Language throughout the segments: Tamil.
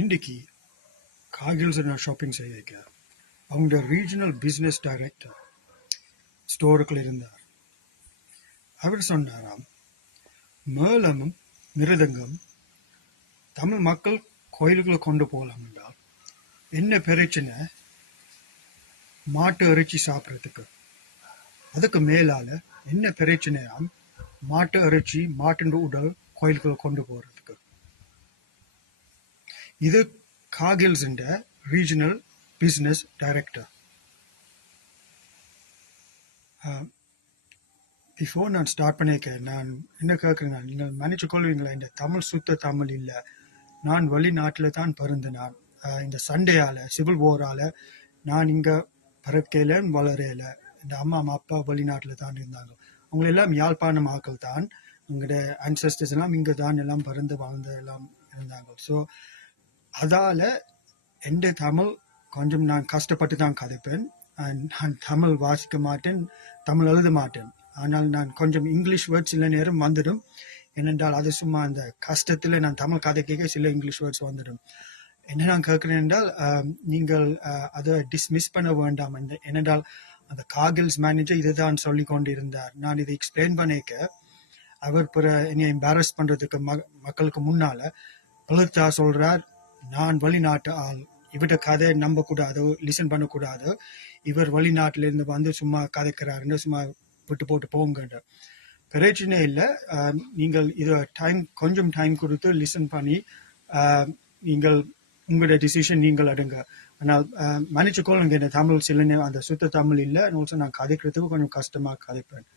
இன்றைக்கு காகில்ஸ் நான் ஷாப்பிங் செய்ய அவங்க ரீஜனல் பிஸ்னஸ் டைரக்டர் ஸ்டோருக்குள்ள இருந்தார். அவர் சொன்னாராம், மேளமும் மிருதங்கம் தமிழ் மக்கள் கோயில்களை கொண்டு போகலாம் என்றால் என்ன பிரச்சனை? மாட்டு இறைச்சி சாப்பிட்றதுக்கு. அதுக்கு மேலால என்ன பிரச்சனையாம்? மாட்டு இறைச்சி மாட்டின் உடல் கோயில்களை கொண்டு போறதுக்கு. இது காகில்ஸ் ரீஜனல் பிஸ்னஸ் டைரக்டர். பிஃபோர் நான் ஸ்டார்ட் பண்ணியிருக்கேன். நான் என்ன கேட்குறேன்னா, நீங்கள் மன்னிச்சு கொள்வீங்களா, இந்த தமிழ் சுத்த தமிழ் இல்லை. நான் வெளிநாட்டில் தான் பிறந்தேன். இந்த சண்டையால், சிவில் வாரால் நான் இங்கே பிறக்கையில வளரையில. இந்த அம்மா அப்பா வெளிநாட்டில் தான் இருந்தாங்க. அவங்க எல்லாம் யாழ்ப்பாணம் ஆக்கள் தான். உங்களோட அன்சஸ்டர்ஸ் எல்லாம் இங்கே தான் எல்லாம் பிறந்து வாழ்ந்த எல்லாம் இருந்தாங்க. ஸோ அதால் எந்த தமிழ் கொஞ்சம் நான் கஷ்டப்பட்டு தான் கதைப்பேன். நான் தமிழ் வாசிக்க மாட்டேன், தமிழ் எழுத மாட்டேன். ஆனால் நான் கொஞ்சம் இங்கிலீஷ் வேர்ட்ஸ் சில நேரம் வந்துடும். ஏனென்றால் அது சும்மா அந்த கஷ்டத்தில் நான் தமிழ் கதை கேட்க சில இங்கிலீஷ் வேர்ட்ஸ் வந்துடும். என்ன நான் கேட்குறேன் என்றால், நீங்கள் அதை டிஸ்மிஸ் பண்ண வேண்டாம். ஏனென்றால் அந்த காகில்ஸ் மேனேஜர் இதுதான் சொல்லி கொண்டு இருந்தார். நான் இதை எக்ஸ்பிளைன் பண்ணிக்க அவர் பிற என்னை எம்பாரஸ் பண்ணுறதுக்கு மக்களுக்கு முன்னால் எழுத்தா சொல்கிறார், நான் வெளிநாட்டு ஆள், இவர்கிட்ட கதை நம்பக்கூடாது, லிசன் பண்ணக்கூடாது, இவர் வெளிநாட்டிலிருந்து வந்து சும்மா கதைக்கிறாருன்னு சும்மா விட்டு போட்டு போங்க. பிரச்சனை இல்லை, நீங்கள் இதை கொஞ்சம் டைம் கொடுத்து லிசன் பண்ணி நீங்கள் உங்களோட டிசிஷன் நீங்கள் எடுங்க. ஆனால் மன்னிச்சுக்கொள்ளுங்க, இந்த தமிழ் சில அந்த சுத்த தமிழ் இல்லை. ஆல்சோ நான் கதைக்கிறதுக்கு கொஞ்சம் கஷ்டமாக கதைப்பேன்.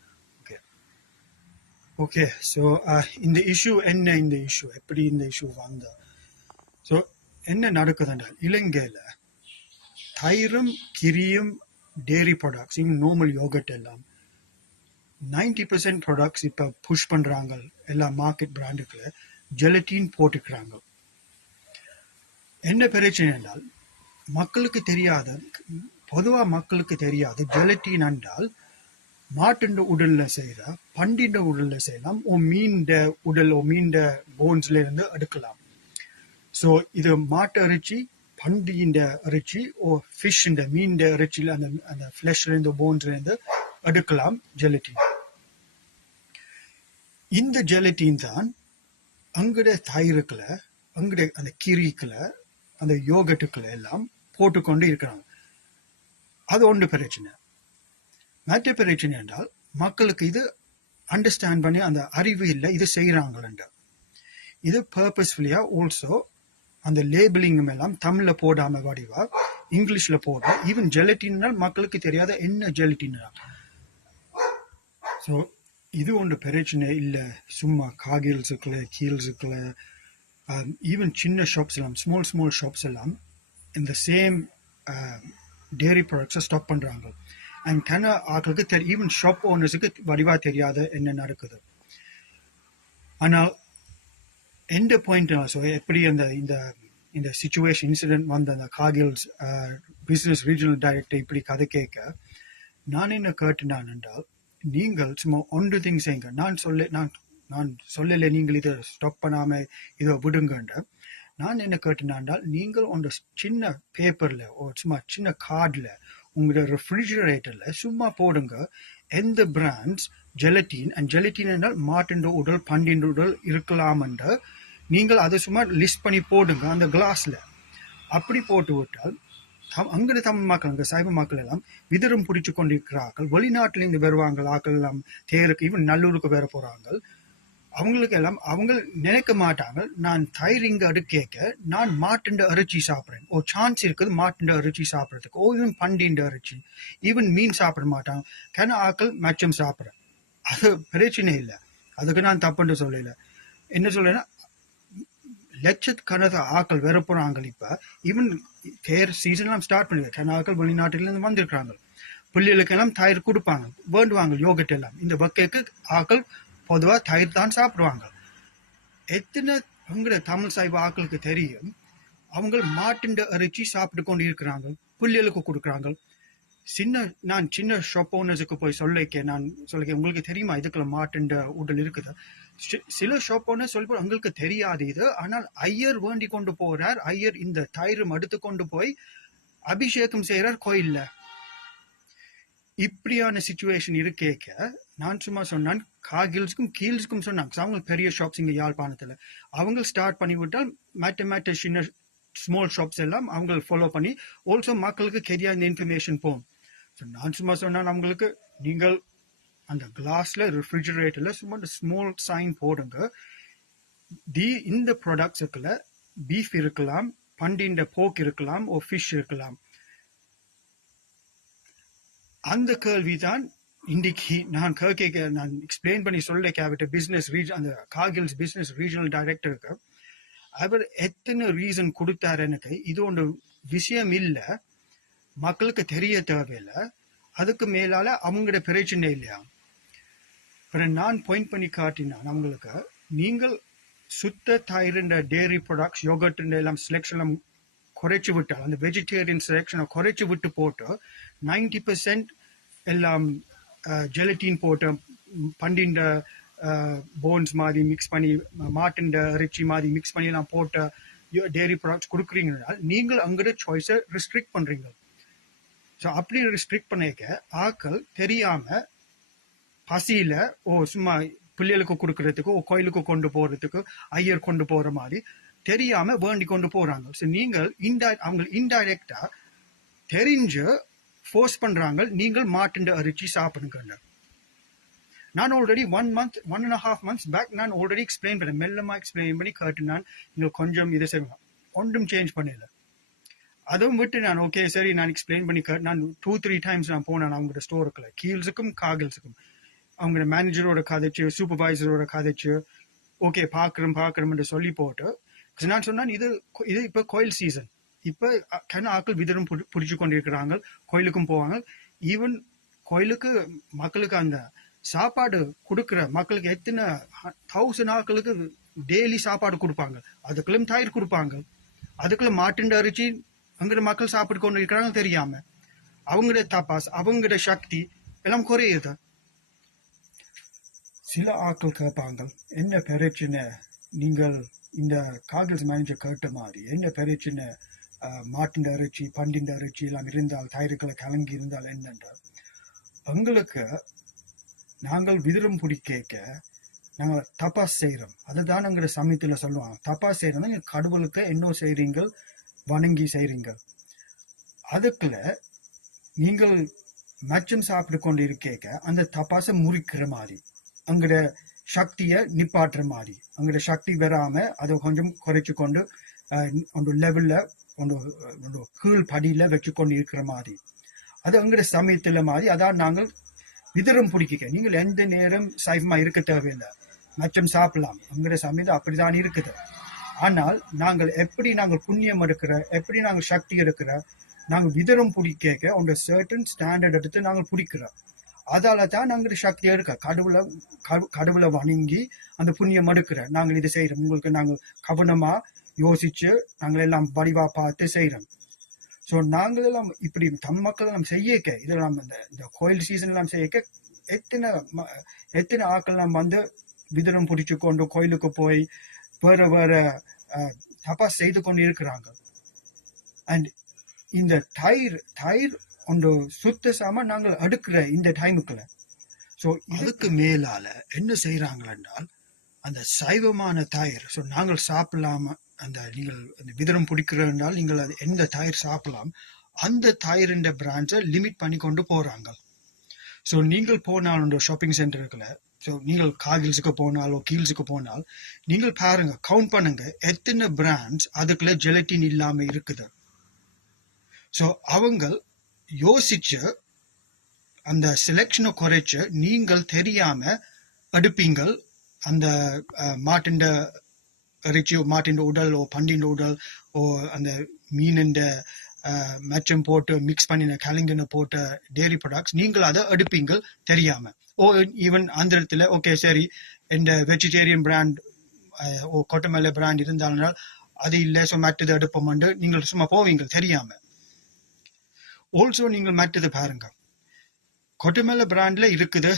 ஓகே ஸோ இந்த இஷ்யூ என்ன? இந்த இஷ்யூ எப்படி இந்த இஷ்யூ வந்தா? ஸோ என்ன நடக்குதுன்றால், இலங்கையில் தயிரும் கிரியும் டேரி ப்ராடக்ட்ஸ், இன்னும் நார்மல் யோகட் எல்லாம் 90% ப்ராடக்ட்ஸ் இப்போ புஷ் பண்ணுறாங்க. எல்லா மார்க்கெட் பிராண்டுக்குள்ள ஜெலட்டின் போட்டுக்கிறாங்க. என்ன பிரச்சனை என்றால், மக்களுக்கு தெரியாத, பொதுவாக மக்களுக்கு தெரியாது ஜெலட்டின் என்றால் மாட்டின் உடல்ல செய்யற, பண்டின் உடல்ல செய்யலாம், மீண்ட உடல் மீண்ட போன்ஸ்ல இருந்து எடுக்கலாம். ஸோ இது மாட்டு இறைச்சி, பண்டியின் இறைச்சி, ஃபிஷ் மீன் இறைச்சியில் அந்த ஃபிளஷ்ல இருந்து போன்ஸ்ல இருந்து எடுக்கலாம் ஜெலட்டின். இந்த ஜெலட்டின் தான் அங்கட தயிருக்குள்ள, அங்கட அந்த கிரிக்குள்ள, அந்த யோகட்டுக்குள்ள எல்லாம் போட்டுக்கொண்டு இருக்கிறாங்க. அது ஒன்று பிரச்சனை. மற்ற பிரச்சனை என்றால், மக்களுக்கு இது அண்டர்ஸ்டாண்ட் பண்ணி அந்த அறிவு இல்லை, இது செய்யறாங்க. இது பர்பஸ்ஃபுல்லியா ஆல்சோ அந்த லேபிளிங் எல்லாம் தமிழ்ல போடாம வடிவா இங்கிலீஷ்ல போடுற. ஈவன் ஜெலட்டின் மக்களுக்கு தெரியாத என்ன ஜெலட்டின். ஸோ இது ஒன்று பிரச்சனை இல்லை. சும்மா காகில்ஸுக்குள்ள, கீல்ஸுக்குள்ள, ஈவன் சின்ன ஷாப்ஸ் எல்லாம், ஸ்மால் ஷாப்ஸ் எல்லாம் இந்த சேம் டேரி ப்ராடக்ட்ஸை ஸ்டாப் பண்றாங்க. அண்ட் கன ஆக்களுக்கு ஈவன் ஷாப் ஓனர்ஸுக்கு வடிவா தெரியாத என்ன நடக்குது. ஆனால் எந்த பாயிண்ட், ஸோ எப்படி அந்த இந்த சிச்சுவேஷன் இன்சிடென்ட் வந்த அந்த காகில்ஸ் பிஸ்னஸ் ரீஜனல் டைரக்டர் இப்படி கதை கேட்க, நான் என்ன கேட்டுனான் என்றால், நீங்கள் சும்மா ஒன்று திங் செய்யுங்க. நான் சொல்லலை நீங்கள் இதை ஸ்டாப் பண்ணாம இதை விடுங்கன்ற. நான் என்ன கேட்டுனான்டால், நீங்கள் ஒன்று சின்ன பேப்பர்ல சும்மா சின்ன கார்டில் உங்களோட ரெஃப்ரிஜரேட்டர்ல சும்மா போடுங்க, எந்த பிராண்ட்ஸ் ஜெலட்டின், அண்ட் ஜெலட்டின் என்றால் மாட்டின் உடல், பண்டின் உடல் இருக்கலாம் என்ற நீங்கள் அதை சும்மா லிஸ்ட் பண்ணி போடுங்க அந்த கிளாஸ்ல. அப்படி போட்டு விட்டால் அங்கே தமிழ் மக்கள், அங்கே சைவ மக்கள் எல்லாம் விதரும் பிடிச்சு கொண்டிருக்கிறார்கள். வெளிநாட்டிலிருந்து வருவாங்க ஆக்கள் எல்லாம் தேருக்கு, ஈவன் நல்லூருக்கு வேற போறாங்க. அவங்களுக்கு எல்லாம் அவங்க நினைக்க மாட்டாங்க, நான் தயிர் இங்க அடுக்க நான் மாட்டின் இறைச்சி சாப்பிட்றேன், சான்ஸ் இருக்குது மாட்டின் இறைச்சி சாப்பிட்றதுக்கு, ஈவன் பண்டின் இறைச்சி, ஈவன் மீன் சாப்பிட மாட்டாங்க. கேன ஆக்கள் மச்சம் சாப்பிட்றேன். அது பிரச்சனை இல்லை, அதுக்கு நான் தப்புன்னு சொல்லல. என்ன சொல்றேன்னா, லட்சக்கணக்கான ஆக்கள் வேற போறாங்க. இப்ப ஈவன் தேர் சீசன்லாம் ஸ்டார்ட் பண்ணிருக்காங்க. ஆக்கள் வெளிநாட்டிலிருந்து வந்திருக்கிறாங்க. பிள்ளைகளுக்கு எல்லாம் தயிர் கொடுப்பாங்க, வேண்டுவாங்க யோகட் எல்லாம். இந்த வக்கைக்கு ஆக்கள் பொதுவா தயிர் தான் சாப்பிடுவாங்க. எத்தனை உங்களோட தமிழ் சைவ ஆக்களுக்கு தெரியும், அவங்க மாட்டின் இறைச்சி சாப்பிட்டு கொண்டு இருக்கிறாங்க, பிள்ளைகளுக்கு கொடுக்குறாங்க. நான் சின்ன ஷாப் ஓனர்ஸுக்கு போய் நான் சொல்லிக்க உங்களுக்கு தெரியுமா இதுக்குள்ள மாட்டுண்ட உடல் இருக்குது. சில ஷாப் ஓனர் சொல்லி உங்களுக்கு தெரியாது இது, ஆனால் ஐயர் வேண்டி கொண்டு போறார், ஐயர் இந்த தயிரும் எடுத்து கொண்டு போய் அபிஷேகம் செய்யறார் கோயில்ல. இப்படியான சிச்சுவேஷன் இருக்கேக்க நான் சும்மா சொன்னான், காகில்ஸ்க்கும் கீல்ஸ்க்கும் சொன்னாங்க, அவங்க பெரிய ஷாப்ஸ் இங்க யாழ்ப்பாணத்துல அவங்க ஸ்டார்ட் பண்ணி விட்டால் மேட்ட சின்ன ஸ்மால் ஷாப்ஸ் எல்லாம் அவங்க ஃபாலோ பண்ணி ஆல்சோ மக்களுக்கு கெரியா இந்த இன்ஃபர்மேஷன் போகும். நான் சும்மா சொன்னேன் அவங்களுக்கு, நீங்கள் அந்த கிளாஸ்ல ரெஃப்ரிஜரேட்டர்ல சும்மா ஸ்மால் சைன் போடுங்க, இந்த ப்ராடக்ட்ஸுக்குள்ள பீஃப் இருக்கலாம், பண்டின் போக் இருக்கலாம், ஓ ஃபிஷ் இருக்கலாம். அந்த கேள்விதான் இன்னைக்கு நான் நான் எக்ஸ்பிளைன் பண்ணி சொல்ல கேவிட்ட பிசினஸ் அந்த காகில்ஸ் பிசினஸ் ரீஜனல் டைரக்டருக்கு அவர் எத்தனை ரீசன் கொடுத்தாரு எனக்கு. இது ஒன்று விஷயம் இல்லை, மக்களுக்கு தெரிய தேவையில்லை, அதுக்கு மேலால அவங்களோட பிரச்சனை இல்லையா. நான் பாயிண்ட் பண்ணி காட்டினான் அவங்களுக்கு, நீங்கள் சுத்த தயிரின் டேரி ப்ராடக்ட்ஸ் யோகர்ட் எல்லாம் செலெக்ஷன் குறைச்சி விட்டால், அந்த வெஜிடேரியன் செலெக்ஷனை குறைச்சி விட்டு போட்டு 90% எல்லாம் ஜெலட்டின் போட்டு பண்டின் போன்ஸ் மாதிரி மிக்ஸ் பண்ணி மாட்டின் இறைச்சி மாதிரி மிக்ஸ் பண்ணி எல்லாம் போட்ட டேரி ப்ராடக்ட்ஸ் கொடுக்குறீங்கன்னா நீங்கள் அங்கிட்ட சாய்ஸை ரெஸ்ட்ரிக்ட் பண்றீங்க. ஸோ அப்படி ரெஸ்ட்ரிக்ட் பண்ணிக்க ஆக்கள் தெரியாம பசியில சும்மா பிள்ளைகளுக்கு கொடுக்கறதுக்கு கோயிலுக்கு கொண்டு போறதுக்கு ஐயர் கொண்டு போற மாதிரி தெரியாம வேண்டி கொண்டு போறாங்க. ஸோ நீங்கள் அவங்க இன்டைரக்டா தெரிஞ்சு ஃபோர்ஸ் பண்றாங்க, நீங்கள் மாட்டின் இறைச்சி சாப்பிடுங்க. நான் ஆல்ரெடி 1.5 months பேக் நான் ஆல்ரெடி எக்ஸ்பிளைன் பண்ணேன், மெல்லமா எக்ஸ்பிளைன் பண்ணி கேட்டுனான், நீங்கள் கொஞ்சம் இதை செய்யலாம், ஒன்றும் சேஞ்ச் பண்ணல. அதுவும் விட்டு நான் ஓகே சரி நான் எக்ஸ்பிளைன் பண்ணி நான் 2-3 times நான் போனேன் அவங்களோட ஸ்டோருக்குள்ள, கீல்ஸுக்கும் காகில்ஸுக்கும் அவங்களோட மேனேஜரோட கதைச்சு சூப்பர்வைசரோட கதைச்சு ஓகே பாக்குறோம் சொல்லி போட்டு நான் சொன்னான், இது இப்ப கோயில் சீசன், இப்ப ஆக்கள் விதரும் புடிச்சு கொண்டிருக்கிறாங்க, கோயிலுக்கும் போவாங்க. ஈவன் கோயிலுக்கு மக்களுக்கு அந்த சாப்பாடு கொடுக்குற மக்களுக்கு எத்தனை 1000 ஆக்களுக்கு டெய்லி சாப்பாடு கொடுப்பாங்க, அதுக்குள்ள தயிர் கொடுப்பாங்க, அதுக்குள்ள மாட்டின் அரிசி அங்கிட்ட மக்கள் சாப்பிட்டு கொண்டு இருக்கிறாங்க தெரியாம. அவங்களோட தபாஸ் அவங்களோட சக்தி எல்லாம் குறையுது. சில ஆக்கள் கேட்பாங்க, என்ன பிரச்சனை நீங்கள் இந்த காகில்ஸ் மேனேஜர் கேட்ட மாதிரி என்ன பிரச்சனை, மாட்டின் இறைச்சி பண்டின் இறைச்சி எல்லாம் இருந்தால் தயிர்களை கலங்கி இருந்தால் என்னென்றால், எங்களுக்கு நாங்கள் விதிரம் பிடிக்க நாங்கள் தபாஸ் செய்யறோம், அதுதான் எங்களோட சமயத்துல சொல்லுவாங்க. தபாஸ் செய்யறோம், நீங்க கடவுளுக்கு என்ன செய்றீங்க, வணங்கி செய்றீங்க. அதுக்குள்ள நீங்கள் மச்சம் சாப்பிட்டு கொண்டு இருக்க அந்த தபாசை முறிக்கிற மாதிரி, அங்கட சக்தியை நிப்பாட்டுற மாதிரி, அங்கட சக்தி வராம அதை கொஞ்சம் குறைச்சு கொண்டு ஒரு லெவல்ல ஒன்று கீழ் படியில வச்சு கொண்டு இருக்கிற மாதிரி, அது அங்கட சமயத்துல மாதிரி. அதான் நாங்கள் விதரம் பிடிக்க, நீங்கள் எந்த நேரம் சைவமா இருக்க தேவையில்லை, மச்சம் சாப்பிடலாம், அங்கட சமயத்தில் அப்படிதான் இருக்குது. ஆனால் நாங்கள் எப்படி நாங்கள் புண்ணியம் எடுக்கிற, எப்படி நாங்கள் சக்தி எடுக்கிற, நாங்கள் விதரம் பிடிக்க உங்க சர்டன் ஸ்டாண்டர்ட் எடுத்து நாங்கள் பிடிக்கிறோம். அதால தான் நாங்கள் சக்தி எடுக்க கடவுளை வணங்கி அந்த புண்ணியம் எடுக்கிற நாங்கள் இது செய்யறோம். உங்களுக்கு நாங்கள் கவனமா யோசிச்சு நாங்கள் எல்லாம் வடிவா பார்த்து செய்யறோம். ஸோ நாங்கள் எல்லாம் இப்படி தம் மக்கள் எல்லாம் செய்யக்க, இதெல்லாம் இந்த கோயில் சீசன் எல்லாம் செய்யக்க எத்தனை ஆக்கள் எல்லாம் வந்து விதரம் பிடிச்சு கொண்டு கோயிலுக்கு போய் வேற தபாஸ் செய்து கொண்டு இருக்கிறாங்க. அண்ட் இந்த தயிர் ஒன்று சுத்த சாம நாங்கள் அடுக்கிற இந்த டைமுக்குள்ள. ஸோ இதுக்கு மேலால என்ன செய்யறாங்க என்றால், அந்த சைவமான தயிர் ஸோ நாங்கள் சாப்பிடலாம, அந்த நீங்கள் அந்த விதரம் பிடிக்கிறதால் நீங்கள் அது எந்த தயிர் சாப்பிடலாம், அந்த தயிரின் பிராண்ட்ஸை லிமிட் பண்ணி கொண்டு போறாங்க. ஸோ நீங்கள் போனால் ஷாப்பிங் சென்டருக்குள்ள, ஸோ நீங்கள் காகில்ஸுக்கு போனாலோ கீல்ஸுக்கு போனால் நீங்கள் பாருங்க, கவுண்ட் பண்ணுங்க எத்தனை பிராண்ட்ஸ் அதுக்குள்ள ஜெலட்டின் இல்லாம இருக்குது. ஸோ அவங்க யோசிச்சு அந்த செலெக்ஷனை குறைச்சு நீங்கள் தெரியாம எடுப்பீங்கள் அந்த மாட்டின் இறைச்சி, மாட்டின் உடல் ஓ பண்டின் உடல் ஓ அந்த மீனின் மச்சம் போட்டு மிக்ஸ் பண்ணின கலங்கின போட்ட டெய்ரி ப்ராடக்ட்ஸ் நீங்கள் அதை எடுப்பீங்கள் தெரியாம. ஈவன் அந்த இடத்துல ஓகே சரி இந்த வெஜிடேரியன் பிராண்ட் ஓ கொட்டமல்ல பிராண்ட் இருந்தாலும் அது இல்லை, ஸோ மற்றது எடுப்போம் நீங்கள் சும்மா போவீங்க தெரியாம. ஆல்சோ நீங்கள் மற்றது பாருங்க, கொட்டமேல பிராண்ட்ல இருக்குது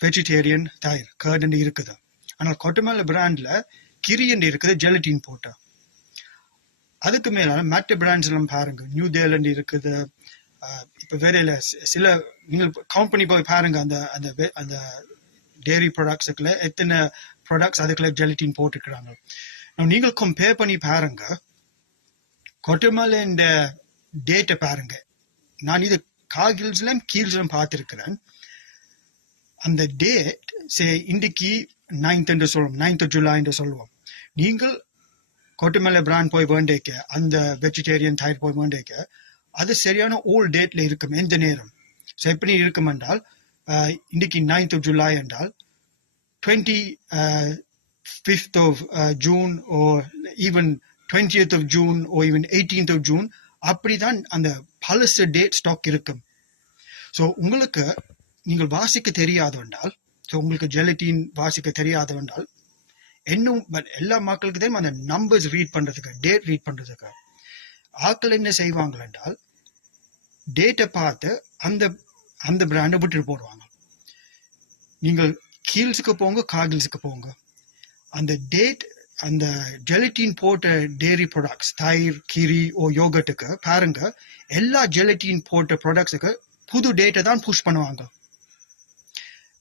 வெஜிடேரியன் தயிர் கர்டு இருக்குது. ஆனால் கொட்டமேல பிராண்ட்ல கிரியண்டு இருக்குது ஜெலட்டின் போட்ட. அதுக்கு மேல மற்ற பிராண்ட்ஸ் எல்லாம் பாருங்க, நியூ தேலண்ட் இருக்குது. இப்ப வேற இல்ல சில நீங்கள் கவுண்ட் பண்ணி போய் பாருங்க, அந்த அந்த அந்த டேரி ப்ராடக்ட்ஸுக்குள்ள எத்தனை ப்ராடக்ட்ஸ் அதுக்குள்ள ஜெலட்டின் போட்டுக்கிறாங்க. நீங்கள் கம்பேர் பண்ணி பாருங்க, கொட்டமேல இந்த டேட்டை பாருங்க. நான் இது காகில்ஸ்லாம் கீழ்ஸ்லாம் பார்த்திருக்கிறேன். அந்த டேட் இன்றைக்கு 9th என்று சொல்லுவோம், 9th July என்று சொல்லுவோம். நீங்கள் கொட்டமேல பிராண்ட் போய் வேண்டேக்க, அந்த வெஜிடேரியன் தயிர் போய் வேண்டேக்க, அது சரியான ஓல்ட் டேட்ல இருக்கும் எந்த நேரம். ஸோ எப்படி இருக்கும் என்றால், இன்னைக்கு 9th July என்றால் 25th June or even 20th June or even 18th June அப்படிதான் அந்த பழசு டேட் ஸ்டாக் இருக்கும். ஸோ உங்களுக்கு நீங்கள் வாசிக்க தெரியாதவென்றால், ஸோ உங்களுக்கு ஜெலட்டின் வாசிக்க தெரியாதவென்றால் இன்னும் எல்லா மக்களுக்கு தான் அந்த நம்பர்ஸ் ரீட் பண்றதுக்கு, டேட் ரீட் பண்றதுக்கு ஆக்கள் என்ன செய்வாங்க என்றால், டேட்டை பார்த்து அந்த அந்த பிராண்டை விட்டுட்டு போடுவாங்க. நீங்கள் கீல்ஸுக்கு போங்க, காகில்ஸுக்கு போங்க, அந்த டேட் அந்த ஜெலட்டின் போட்ட டேரி ப்ராடக்ட்ஸ் தயிர் கீரி ஓ யோகட்டுக்கு பாருங்க, எல்லா ஜெலட்டின் போட்ட ப்ராடக்ட்ஸுக்கு புது டேட்டை தான் புஷ் பண்ணுவாங்க.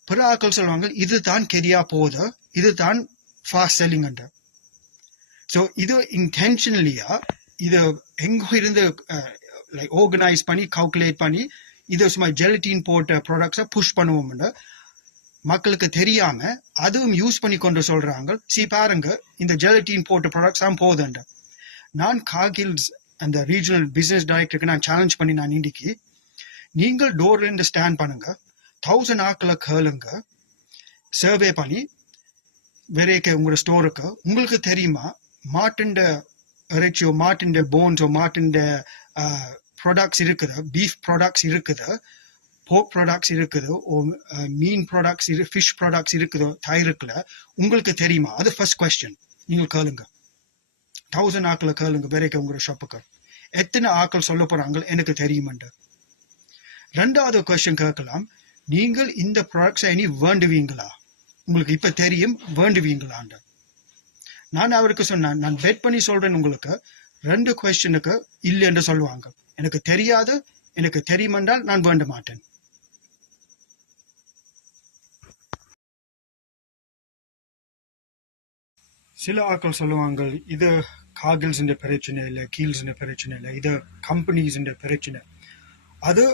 பிற ஆக்கள் சொல்லுவாங்க, இதுதான் கெரியா போகுது, இதுதான் ஃபாஸ்ட் செல்லிங். ஸோ இது இன்டென்ஷனலியா இதை எங்க இருந்து ஆர்கனைஸ் பண்ணி கால்குலேட் பண்ணி இதை சும்மா ஜெலட்டின் போட்ட ப்ராடக்ட்ஸை புஷ் பண்ணுவோம்னு மக்களுக்கு தெரியாம அதுவும் யூஸ் பண்ணி கொண்டு சொல்றாங்க. பாருங்க, இந்த ஜெலட்டின் போட்ட ப்ராடக்ட்ஸ் தான் போகுதுன்ற. நான் காகில்ஸ் அந்த ரீஜனல் பிசினஸ் டைரக்டருக்கு நான் சேலஞ்ச் பண்ணி, நான் இன்னைக்கு நீங்கள் டோர்ல இருந்து ஸ்டாண்ட் பண்ணுங்க, 1000 ஆக்களை கேளுங்க, சர்வே பண்ணி விரைக்க உங்களோட ஸ்டோருக்கு, உங்களுக்கு தெரியுமா மாட்டுண்ட இறைச்சியோ மாட்டுண்ட போன்ஸோ மாட்டுண்ட ப்ராடக்ட்ஸ் இருக்குது, பீஃப் ப்ராடக்ட்ஸ் இருக்குது, போக் ப்ராடக்ட்ஸ் இருக்குது, மீன் ப்ராடக்ட்ஸ் ஃபிஷ் ப்ராடக்ட்ஸ் இருக்குது தயிருக்குல, உங்களுக்கு தெரியுமா? அது ஃபர்ஸ்ட் கொஸ்டின். நீங்கள் கேளுங்க, 1000 ஆக்களை கேளுங்க விரைக்க உங்களோட ஷாப்புக்கு, எத்தனை ஆக்கள் சொல்ல போறாங்க எனக்கு தெரியுமாண்டு. ரெண்டாவது கொஸ்டின் கேட்கலாம், நீங்கள் இந்த ப்ராடக்ட்ஸை இனி வேண்டுவீங்களா, உங்களுக்கு இப்ப தெரியும் வேண்டுவீங்களாண்டு. நான் அவருக்கு சொன்னேன், நான் பெட் பண்ணி சொல்றேன் உங்களுக்கு, 2 கொஸ்டினுக்கு இல்லை என்று சொல்லுவாங்க. எனக்கு தெரியாது, எனக்கு தெரியுமென்றால் நான் வேண்ட மாட்டேன். சில ஆட்கள் சொல்லுவாங்க, இது காகில்ஸ் பிரச்சனை இல்லை, கீல்ஸ் பிரச்சனை இல்லை, இது கம்பெனிஸ் பிரச்சனை. அது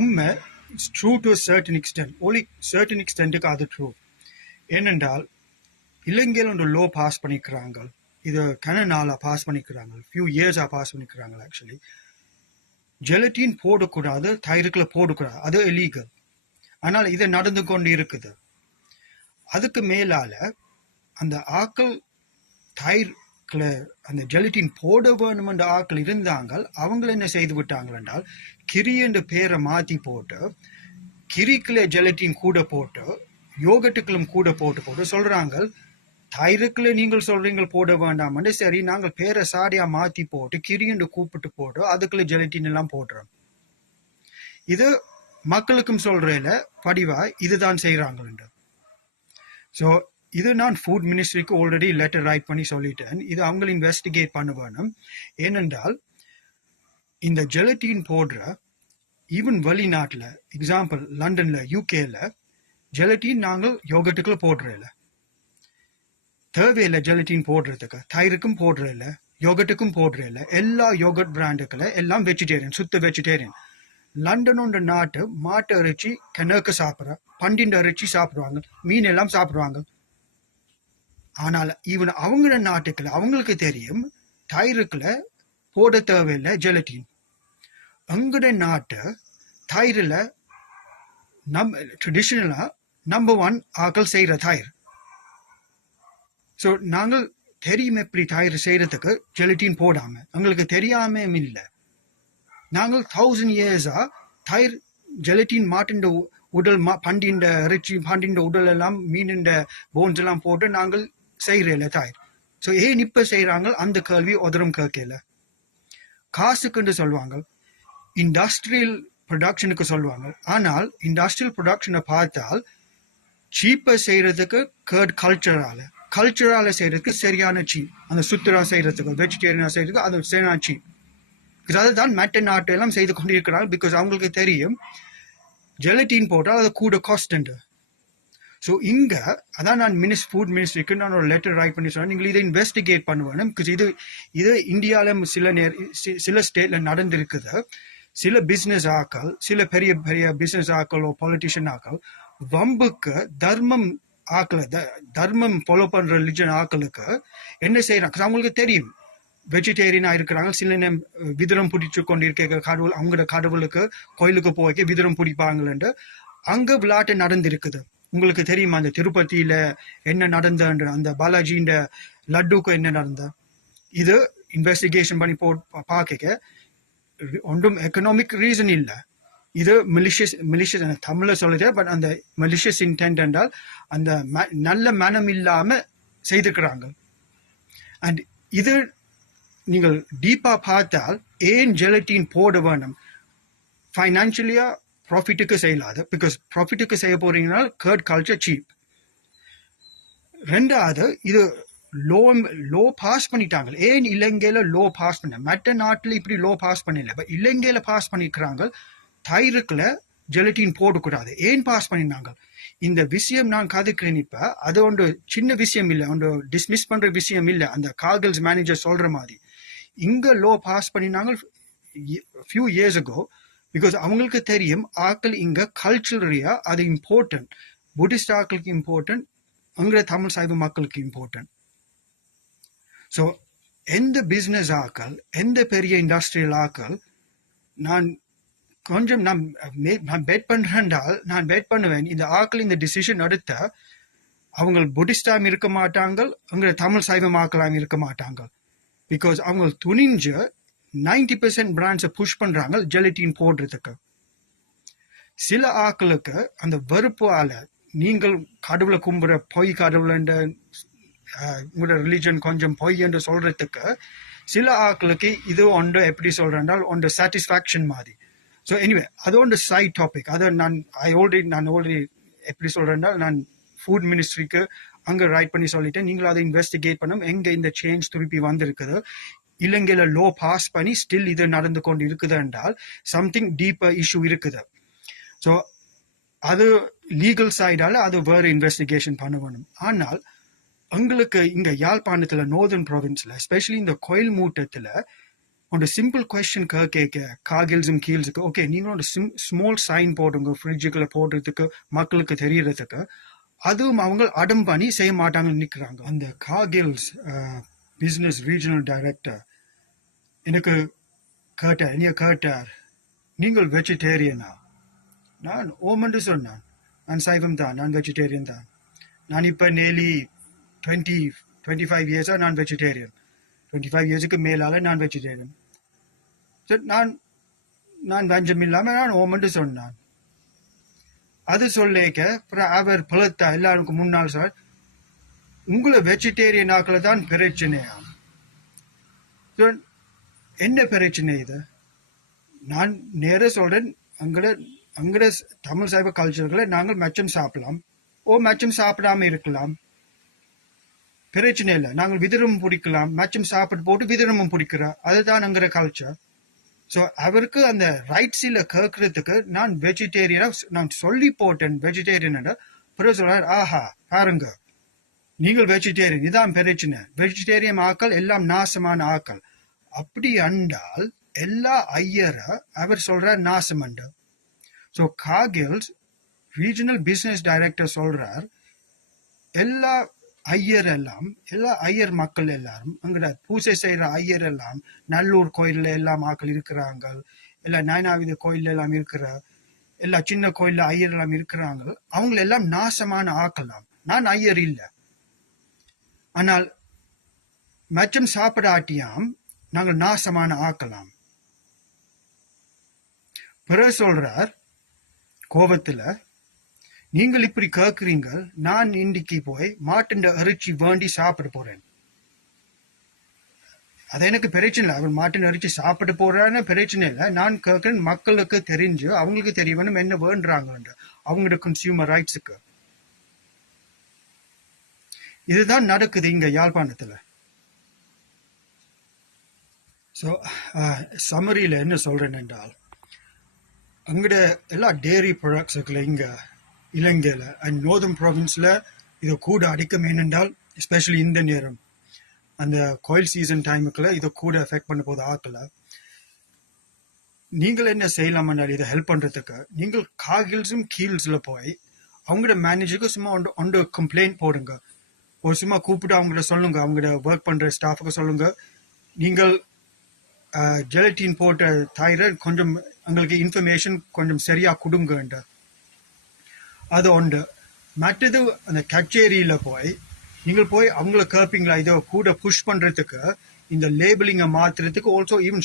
உண்மை, true to certain extent, only certain extent அது ட்ரூ. ஏனென்றால் இலங்கையில் ஒரு லோ பாஸ் பண்ணிக்கிறாங்க, இது கன நாளா பாஸ் பண்ணிக்கிறாங்க, ஃபியூ இயர்ஸா பாஸ் பண்ணிக்கிறாங்க. ஆக்சுவலி ஜெலட்டின் போடக்கூடாது, தயிருக்குள்ள போடக்கூடாது, அது இலீகல். ஆனால் இது நடந்து கொண்டு இருக்குது. அதுக்கு மேலால அந்த ஆக்கள் தயிருக்குள்ள அந்த ஜெலட்டின் போட வேணும் என்ற ஆக்கள் இருந்தாங்க, அவங்க என்ன செய்து விட்டாங்க என்றால், கிரி என்ற பேரை மாத்தி போட்டு கிரிக்குள்ள ஜெலட்டின் கூட போட்டு யோகட்டுக்களும் கூட போட்டு சொல்றாங்க, தயிருக்குள்ள நீங்கள் சொல்றீங்க போட வேண்டாம், சரி நாங்கள் பேரை சாடியா மாத்தி போட்டு கிரியண்டு கூப்பிட்டு போட்டு அதுக்குள்ள ஜெலட்டின் எல்லாம் போடுறோம். இது மக்களுக்கும் சொல்றேல படிவா இதுதான் செய்யறாங்க. ஸோ இது நான் ஃபுட் மினிஸ்ட்ரிக்கு ஆல்ரெடி லெட்டர் ரைட் பண்ணி சொல்லிட்டேன், இது அவங்க இன்வெஸ்டிகேட் பண்ண வேணும். ஏனென்றால் இந்த ஜெலட்டின் போடுற ஈவன் வெளிநாட்டுல, எக்ஸாம்பிள் லண்டன்ல யூகேல ஜெலட்டின் நாங்கள் யோகட்டுக்குள்ள போடுறேல, தேவையில்லை ஜெலட்டின் போடுறதுக்கு, தயிருக்கும் போடுறதில்ல, யோகட்டுக்கும் போடுறதில்ல. எல்லா யோகட் பிராண்டுக்குள்ள எல்லாம் வெஜிடேரியன், சுத்த வெஜிடேரியன். லண்டன் நாட்டு மாட்டு இறைச்சி கிணக்கு சாப்பிட்ற, பண்டின் இறைச்சி சாப்பிடுவாங்க, மீன் எல்லாம் சாப்பிடுவாங்க. ஆனால் ஈவன் அவங்க நாட்டுக்குள்ள அவங்களுக்கு தெரியும் தயிருக்குள்ள போட தேவையில்லை ஜெலட்டின். எங்கட நாட்டு தயிரில் ட்ரெடிஷனலா நம்பர் 1 ஆக்கள் செய்யற தயிர். ஸோ நாங்கள் தெரியும் எப்படி தயிர் செய்யறதுக்கு ஜெலட்டின் போடாம, எங்களுக்கு தெரியாம இல்லை. நாங்கள் 1000 இயர்ஸா தயிர் ஜெலட்டின் மாட்டின் உடல் பண்டின் இறைச்சி பண்டின் உடல் எல்லாம் மீனின் போன்ஸ் எல்லாம் போட்டு நாங்கள் செய்யறேல தயிர். ஸோ ஏன் இப்ப செய்யறாங்க அந்த கேள்வி உதரம் கேட்கல. காசுக்குன்னு சொல்லுவாங்க, இண்டஸ்ட்ரியல் ப்ரொடக்ஷனுக்கு சொல்லுவாங்க. ஆனால் இண்டஸ்ட்ரியல் ப்ரொடக்ஷனை பார்த்தால் சீப்பை செய்யறதுக்கு கல்ச்சரால செய்யறதுக்கு சரியான சீப். அந்த சுத்தரா செய்யறதுக்கு, வெஜிடேரியனா செய்யறதுக்கு அது சரியான சீப். அதுதான் மற்ற நாட்டு எல்லாம் செய்து கொண்டிருக்கிறாங்க. பிகாஸ் அவங்களுக்கு தெரியும் ஜெலட்டின் போட்டால் அது கூட காஸ்ட். ஸோ இங்க அதான் நான் ஃபுட் மினிஸ்ட்ரிக்கு நான் ஒரு லெட்டர் ரைட் பண்ணி சொன்னேன், நீங்கள் இதை இன்வெஸ்டிகேட் பண்ணுவேன். பிகாஸ் இது இந்தியாவில சில ஸ்டேட்ல நடந்திருக்குது. சில பிசினஸ் ஆக்கள், சில பெரிய பெரிய பிசினஸ் ஆக்களோ பொலிட்டிஷியன் ஆக்கள் வம்புக்கு தர்மம் ஃபாலோ பண்ற ரிலிஜன் ஆக்களுக்கு என்ன செய்யறாங்க, அவங்களுக்கு தெரியும் வெஜிடேரியனா இருக்கிறாங்க. சில நேரம் விதிரம் பிடிச்சு கொண்டிருக்க கடவுள், அவங்களோட கடவுளுக்கு கோயிலுக்கு போய்க்க விதிரம் பிடிப்பாங்கன்னு அங்க விளையாட்டு நடந்திருக்குது. உங்களுக்கு தெரியுமா அந்த திருப்பதியில என்ன நடந்த, அந்த பாலாஜியின் லட்டுக்கு என்ன நடந்த? இது இன்வெஸ்டிகேஷன் பண்ணி பார்க்க ஒன்றும் எக்கனாமிக் ரீசன் இல்லை. இது மிலிஷியஸ் தமிழ்ல சொல்லுது. பட் அந்த மிலிஷியஸ் இன்டென்ட் என்றால் அந்த நல்ல மனம் இல்லாம செய்திருக்கிறாங்க. அண்ட் இது நீங்கள் டீப்பா பார்த்தால் ஏன் ஜெலட்டின் போட வேணும்? ஃபைனான்சியலியா ப்ராஃபிட்டுக்கு செய்யலாது. பிகாஸ் ப்ராஃபிட்டுக்கு செய்ய போறீங்கன்னா கர்ட் கல்ச்சர் சீப். ரெண்டாவது, இது லோ பாஸ் பண்ணிட்டாங்க. ஏன் இலங்கையில லோ பாஸ் பண்ண? மற்ற நாட்டில் இப்படி லோ பாஸ் பண்ணல, பட் இலங்கையில பாஸ் பண்ணிக்கிறாங்க. தயிருக்குல ஜெலட்டின் போடக்கூடாது. ஏன் பாஸ் பண்ணினாங்க? இந்த விஷயம் நான் கதைக்கிறேன் இப்ப. அது ஒன்று சின்ன விஷயம் இல்லை, ஒன்று டிஸ்மிஸ் பண்ற விஷயம் இல்லை. அந்த கார்கில்ஸ் மேனேஜர் சொல்ற மாதிரி இங்க லோ பாஸ் பண்ணினாங்க ஃபியூ இயர்ஸ் அகோ. பிகாஸ் அவங்களுக்கு தெரியும் ஆக்கள் இங்க கல்ச்சுரலியா அது இம்பார்ட்டன்ட். புத்திஸ்ட் ஆக்களுக்கு இம்பார்ட்டன்ட், அங்க தமிழ் சைவ மக்களுக்கு இம்பார்ட்டன்ட். ஸோ எந்த பிசினஸ் ஆக்கள், எந்த பெரிய இண்டஸ்ட்ரியல் ஆக்கள் நான் பெட் பண்றேன்டால் நான் பெட் பண்ணுவேன் இந்த ஆக்கள் இந்த டிசிஷன் எடுத்த அவங்க புத்திஸ்டாம் இருக்க மாட்டாங்க, அங்க தமிழ் சைவம் ஆக்கலாம் இருக்க மாட்டாங்க. பிகாஸ் அவங்க துணிஞ்ச 90% பிராண்ட்ஸை புஷ் பண்றாங்க ஜெலட்டின் போடுறதுக்கு. சில ஆக்களுக்கு அந்த வெறுப்பால நீங்கள் கடவுளை கும்புற பொய் கடவுள், உங்களோட ரிலிஜன் கொஞ்சம் பொய் என்று சொல்றதுக்கு சில ஆக்களுக்கு இது ஒன்று எப்படி சொல்றேன்டால் ஒன்று சாட்டிஸ்ஃபேக்ஷன் மாதிரி. ஸோ எனிவே அது ஒன்று சைட் டாபிக். அதை நான் ஆல்ரெடி எப்படி சொல்றேன்னா நான் ஃபுட் மினிஸ்ட்ரிக்கு அங்கே ரைட் பண்ணி சொல்லிட்டேன். நீங்களும் அதை இன்வெஸ்டிகேட் பண்ணும் எங்க இந்த சேஞ்ச் திருப்பி வந்திருக்குது. இலங்கையில லோ பாஸ் பண்ணி ஸ்டில் இது நடந்து கொண்டு இருக்குது என்றால் சம்திங் டீப்பர் இஷ்யூ இருக்குது. ஸோ அது லீகல் சைடால அது வேறு இன்வெஸ்டிகேஷன் பண்ண வேணும். ஆனால் எங்களுக்கு இங்க யாழ்ப்பாணத்துல நோர்தர்ன் ப்ராவின்ஸ்ல எஸ்பெஷலி இந்த கோயில் மூட்டத்துல ஒரு சிம்பிள் கொஸ்டின் கேட்க காகில்ஸும் கீல்ஸுக்கு ஓகே நீங்களும் ஒரு ஸ்மால் சைன் போடுங்க ஃப்ரிட்ஜுக்குள்ள போடுறதுக்கு மக்களுக்கு தெரியறதுக்கு, அதுவும் அவங்க அடம் பண்ணி செய்ய மாட்டாங்கன்னு நிற்கிறாங்க. அந்த காகில்ஸ் பிசினஸ் ரீஜனல் டைரக்டர் எனக்கு கேட்டார் நீங்கள் வெஜிடேரியனா? நான் ஓமன்று சொன்னான், நான் சைவம் தான், நான் வெஜிடேரியன் தான். நான் இப்போ நேலி 25 இயர்ஸாக நான் வெஜிடேரியன். 25 இயர்ஸுக்கு மேலால நான் வெஜிடேரியன். நான் வஞ்சம் இல்லாமல் நான் ஓமன்று சொன்னான். அது சொல்லேக்க அவர் பழத்தா எல்லாருக்கும் முன்னால் சார் உங்களை வெஜிடேரியன் ஆக்களை தான் பிரச்சனையா? என்ன பிரச்சனை இது? நான் நேர சொல்றேன், அங்கட தமிழ் சைவ கல்ச்சர்களை நாங்கள் மச்சம் சாப்பிடலாம், மச்சம் சாப்பிடாம இருக்கலாம், பிரச்சனை இல்லை. நாங்கள் விதிரமும் பிடிக்கலாம், மச்சம் சாப்பிட்டு போட்டு விதிரமும் பிடிக்கிறோம், அதுதான் அங்கிற கல்ச்சர். ஸோ அவருக்கு அந்த ரைட்ஸ் இல்லை கேட்கறதுக்கு நான் வெஜிடேரியனா நான் சொல்லி போட்டேன் வெஜிடேரியன். பிறகு சொல்றாரு ஆஹா பாருங்க நீங்கள் வெஜிடேரியன், இதான் பிரச்சனை, வெஜிடேரியன் ஆக்கள் எல்லாம் நாசமான ஆக்கள். அப்படி அண்டால் எல்லா ஐயரை அவர் சொல்றார் நாசம் அண்ட. ஸோ காகில்ஸ் ரீஜனல் பிசினஸ் டைரக்டர் சொல்றார் எல்லா ஐயர் மக்கள் எல்லாரும் அங்க பூசை செய்யற ஐயர் எல்லாம் நல்லூர் கோயில்ல எல்லாம் ஆக்கள் இருக்கிறாங்க, எல்லா நயனாவித கோயில் எல்லாம் இருக்கிற எல்லா சின்ன கோயில்ல ஐயர் எல்லாம் இருக்கிறாங்க, அவங்க எல்லாம் நாசமான ஆக்கலாம். நான் ஐயர் இல்லை, ஆனால் மச்சம் சாப்பிடாட்டியாம் நாங்கள் நாசமான ஆக்கலாம். பிறகு சொல்றார் கோபத்துல நீங்கள் இப்படி கேட்கிறீங்க, நான் இன்றைக்கு போய் மாட்டின் இறைச்சி வேண்டி சாப்பிட போறேன். அது எனக்கு பிரச்சனை இல்லை. அவன் மாட்டின் அரிச்சு சாப்பிட்டு போறான்னு பிரச்சனை இல்லை. நான் கேட்கிறேன், மக்களுக்கு தெரிஞ்சு அவங்களுக்கு தெரிய வேணும் என்ன வேண்டுறாங்க அவங்களோட கன்சியூமர் ரைட்ஸுக்கு. இதுதான் நடக்குது இங்க யாழ்ப்பாணத்துல. ஸோ சம்மரியில் என்ன சொல்றேன் என்றால், அங்கட எல்லா டேரி ப்ராடக்ட்ஸ் இருக்குல்ல இங்க இலங்கையில அண்ட் நோர்தன் ப்ராவின்ஸ்ல இதை கூட அடிக்கும். ஏனென்றால் எஸ்பெஷலி இந்த நேரம் அந்த கோயில் சீசன் டைமுக்குள்ள இதை கூட எஃபெக்ட் பண்ண போது ஆக்கல. நீங்கள் என்ன செய்யலாம் என்றால் இதை ஹெல்ப் பண்றதுக்கு நீங்கள் காகில்ஸும் கீல்ஸ்ல போய் அவங்களோட மேனேஜருக்கு சும்மா ஒன்று கம்ப்ளைண்ட் போடுங்க. ஒரு சும்மா கூப்பிட்டு அவங்கள்ட்ட சொல்லுங்க, அவங்களோட ஒர்க் பண்ற ஸ்டாஃபுக்கு சொல்லுங்க, நீங்கள் ஜெலட்டின் போட்ட தயிர கொஞ்சம் எங்களுக்கு இன்ஃபர்மேஷன் கொஞ்சம் சரியா கொடுங்க. அது ஒன்று. மற்றது அந்த கச்சேரியில போய் நீங்கள் போய் அவங்கள கேட்பீங்களா இதை கூட புஷ் பண்றதுக்கு, இந்த லேபிளிங்கை மாத்துறதுக்கு. ஆல்சோ ஈவன்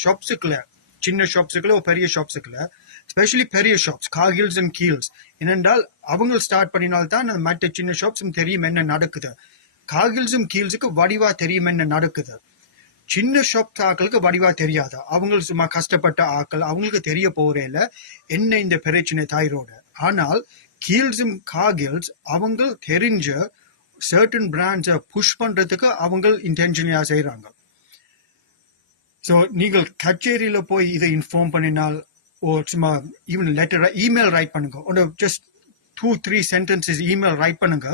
ஷாப்ஸுக்குள்ள, சின்ன ஷாப்ஸுக்குள்ள பெரிய ஷாப்ஸுக்குள்ள, ஸ்பெஷலி பெரிய ஷாப்ஸ் காகில்ஸ் அண்ட் கீல்ஸ். ஏனென்றால் அவங்க ஸ்டார்ட் பண்ணினால்தான் அந்த மற்ற சின்ன ஷாப்ஸும் தெரியும் என்ன நடக்குது. காகில்ஸும் கீல்ஸுக்கு வடிவா தெரியும் என்ன நடக்குது. சின்ன ஷாப் ஆக்களுக்கு வடிவா தெரியாது. அவங்க சும்மா கஷ்டப்பட்ட ஆக்கள், அவங்களுக்கு தெரிய போறேல என்ன இந்த பிரச்சனை தாயிரோட. ஆனால் கீல்ஸும் காகில்ஸ் அவங்க தெரிஞ்ச சர்டன் பிராண்ட்ஸை புஷ் பண்றதுக்கு அவங்க இன்டென்ஷனியா செய்யறாங்க. ஸோ நீங்கள் கச்சேரியில போய் இதை இன்ஃபார்ம் பண்ணினால், சும்மா ஈவன் லெட்டர் இமெயில் ரைட் பண்ணுங்க, ஒரு ஜஸ்ட் 2-3 சென்டென்சஸ் இமெயில் ரைட் பண்ணுங்க.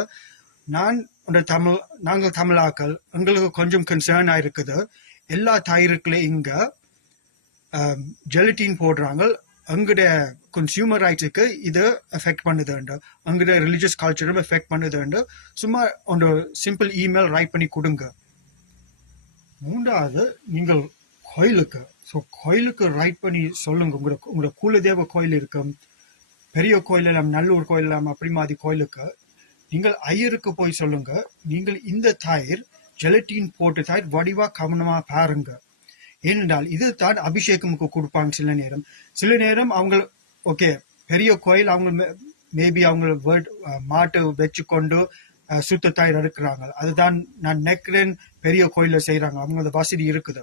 நாங்கள் தமிழாக்கள் எங்களுக்கு கொஞ்சம் கன்சர்ன் ஆயிருக்குது. எல்லா தயிருக்குள்ள இங்க ஜெலட்டின் போடுறாங்க, அங்கட கன்சியூமர் ரைட்ஸுக்கு இது எஃபெக்ட் பண்ணுதுண்டு, அங்கட ரிலிஜியஸ் கல்ச்சரும் எஃபெக்ட் பண்ணுதுண்டு. சும்மா ஒரு சிம்பிள் இமெயில் ரைட் பண்ணி கொடுங்க. மூன்றாவது, நீங்கள் கோயிலுக்கு கோயிலுக்கு ரைட் பண்ணி சொல்லுங்க. உங்களோட குலதெய்வ கோயில் இருக்கும், பெரிய கோயில் எல்லாம், நல்லூர் கோயில் எல்லாம், அப்படி மாதிரி கோயிலுக்கு நீங்கள் ஐயருக்கு போய் சொல்லுங்க, நீங்கள் இந்த தயிர் ஜெலட்டின் போட்டு தயிர் வடிவா கவனமா பாருங்க. ஏனென்றால் இது தான் அபிஷேகமுக்கு கொடுப்பாங்க. சில நேரம் அவங்க ஓகே பெரிய கோயில் அவங்க மேபி அவங்க மாட்டை வச்சு கொண்டு சுத்த தயிர் எடுக்கிறாங்க. அதுதான் நான் நினைக்கிறேன் பெரிய கோயில செய்யறாங்க, அவங்க அந்த வசதி இருக்குது.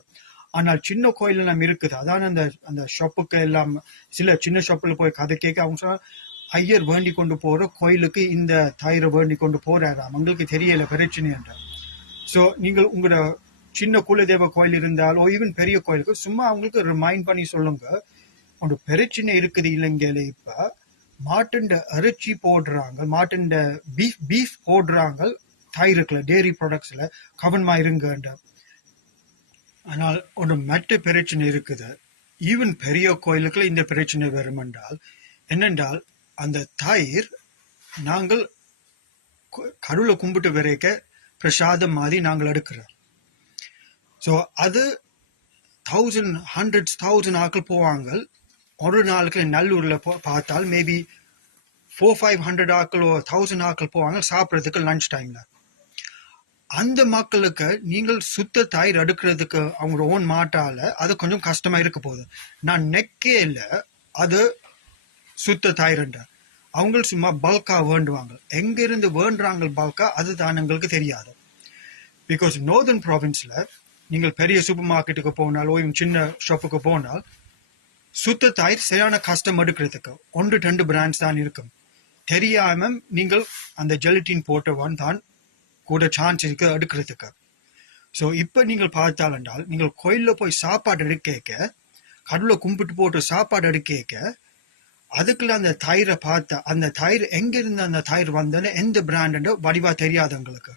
ஆனால் சின்ன கோயில் எல்லாம் இருக்குது. அதான் அந்த ஷாப்புக்கு எல்லாம், சில சின்ன ஷாப்புல போய் கதை கேட்க அவங்க சொன்னா ஐயர் வேண்டி கொண்டு போற கோயிலுக்கு இந்த தயிரை வேண்டி கொண்டு போறாராம், அவங்களுக்கு தெரியல பிரச்சனை என்ற. ஸோ நீங்கள் உங்களோட சின்ன குலதெய்வ கோயில் இருந்தாலோ ஈவன் பெரிய கோயிலுக்கு சும்மா அவங்களுக்கு ரிமைண்ட் பண்ணி சொல்லுங்க, ஒரு பிரச்சனை இருக்குது இலங்கையில. இப்ப மாட்டுண்ட இறைச்சி போடுறாங்க, மாட்டுண்ட பீஃப் போடுறாங்க தயிருக்குல, டேரி ப்ராடக்ட்ஸ்ல கவனமா இருங்க. ஆனால் ஒரு மற்ற பிரச்சனை இருக்குது. ஈவன் பெரிய கோயிலுக்குள்ள இந்த பிரச்சனை வரும் என்றால் என்னென்றால், அந்த தயிர் நாங்கள் கடவுளை கும்பிட்டு வரைக்க பிரசாதம் மாதிரி நாங்கள் எடுக்கிறோம். ஸோ அது 1000 ஆக்கள் போவாங்க ஒரு நாளுக்கு. நல்லூர்ல பார்த்தால் மேபி 400-500 ஆக்கள் 1000 ஆக்கள் போவாங்க சாப்பிட்றதுக்கு லஞ்ச் டைம்ல. அந்த மக்களுக்கு நீங்கள் சுத்த தயிர் எடுக்கிறதுக்கு அவங்க ஓன் மாட்டால அது கொஞ்சம் கஷ்டமா இருக்க போகுது. நான் நெக்கே இல்லை அது சுத்த தயிர்ன்ற. அவங்க சும்மா பல்கா வேண்டுவாங்க. எங்க இருந்து வேண்டுறாங்க பல்கா அதுதான் எங்களுக்கு தெரியாது. பிகாஸ் நோர்தன் ப்ராவின்ஸ்ல நீங்கள் பெரிய சூப்பர் மார்க்கெட்டுக்கு போனாலோ சின்ன ஷாப்புக்கு போனால் சுத்த தயிர் சரியான கஷ்டம் எடுக்கிறதுக்கு 1-2 பிராண்ட்ஸ் தான் இருக்கும். தெரியாம நீங்கள் அந்த ஜெலட்டின் போட்டவன் தான் கூட சான்ஸ் இருக்கு எடுக்கிறதுக்கு. ஸோ இப்போ நீங்கள் பார்த்தால் என்றால், நீங்கள் கோயில்ல போய் சாப்பாடு எடுக்க, கடவுளை கும்பிட்டு போட்டு சாப்பாடு எடுக்க, அதுக்குள்ள அந்த தயிரை பார்த்தா அந்த தயிர் எங்க இருந்து அந்த தயிர் வந்தோன்னு எந்த பிராண்ட் வடிவா தெரியாது எங்களுக்கு.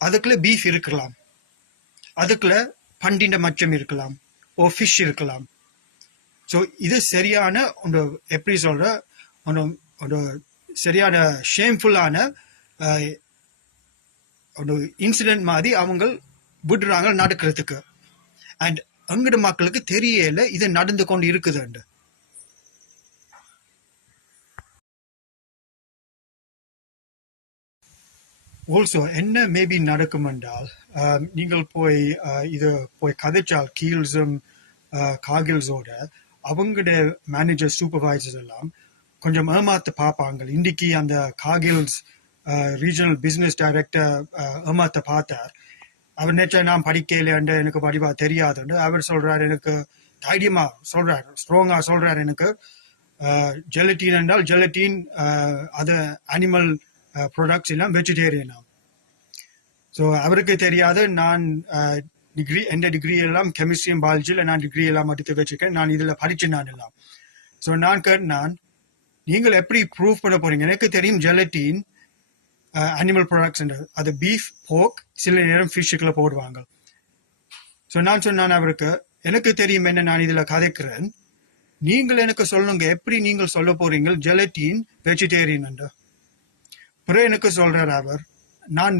அதுக்குள்ள பீஃப் இருக்கலாம், அதுக்குள்ள பண்டிண்ட மச்சம் இருக்கலாம், ஓ ஃபிஷ் இருக்கலாம். ஸோ இது சரியான ஒன்று எப்படி சொல்ற ஒரு சரியான ஷேம்ஃபுல்லான ஒரு இன்சிடென்ட் மாதிரி அவங்க விடுறாங்க நடக்கிறதுக்கு. அண்ட் அங்கட மக்களுக்கு தெரியல இது நடந்து கொண்டு இருக்குது. ஆல்சோ என்ன மேபி நடக்கும் என்றால், நீங்கள் போய் இது போய் கதைச்சால் கீல்ஸும் காகில்ஸோட அவங்களோட மேனேஜர் சூப்பர்வைசர்ஸ் எல்லாம் கொஞ்சம் ஏமாத்த பார்ப்பாங்க. இன்னைக்கு அந்த காகில்ஸ் ரீஜனல் பிசினஸ் டைரக்டர் ஏமாத்த பார்த்தார். அவர் நினைச்சா நான் படிக்கலையாண்டு எனக்கு படிவா தெரியாதுண்டு அவர் சொல்றாரு, எனக்கு தைரியமா சொல்றாரு, ஸ்ட்ராங்கா சொல்றாரு, எனக்கு ஜெலட்டின் என்றால் ஜெலட்டின், அது அனிமல் ப்ராடக்ட்ஸ் எல்லாம் வெஜிடேரியனா. ஸோ அவருக்கு தெரியாது நான் டிகிரி, எந்த டிகிரி எல்லாம் கெமிஸ்ட்ரியும் பாலாஜியில் நான் டிகிரி எல்லாம் எடுத்து வச்சிருக்கேன், நான் இதில் படிச்சு நான் எல்லாம். ஸோ நான் கேட்டேன், நீங்கள் எப்படி ப்ரூவ் பண்ண போறீங்க? எனக்கு தெரியும் ஜெலட்டின் அனிமல் ப்ராடக்ட்ஸ், அது பீஃப், போக், சில நேரம் ஃபிஷ்ஷுக்குள்ள போடுவாங்க. ஸோ நான் சொன்னான் அவருக்கு, எனக்கு தெரியும் என்ன நான் இதில் கதைக்கிறேன், நீங்கள் எனக்கு சொல்லுங்க எப்படி நீங்கள் சொல்ல போறீங்க ஜெலட்டின் வெஜிடேரியன் என்று. பிறகு எனக்கு சொல்றார் அவர், நான்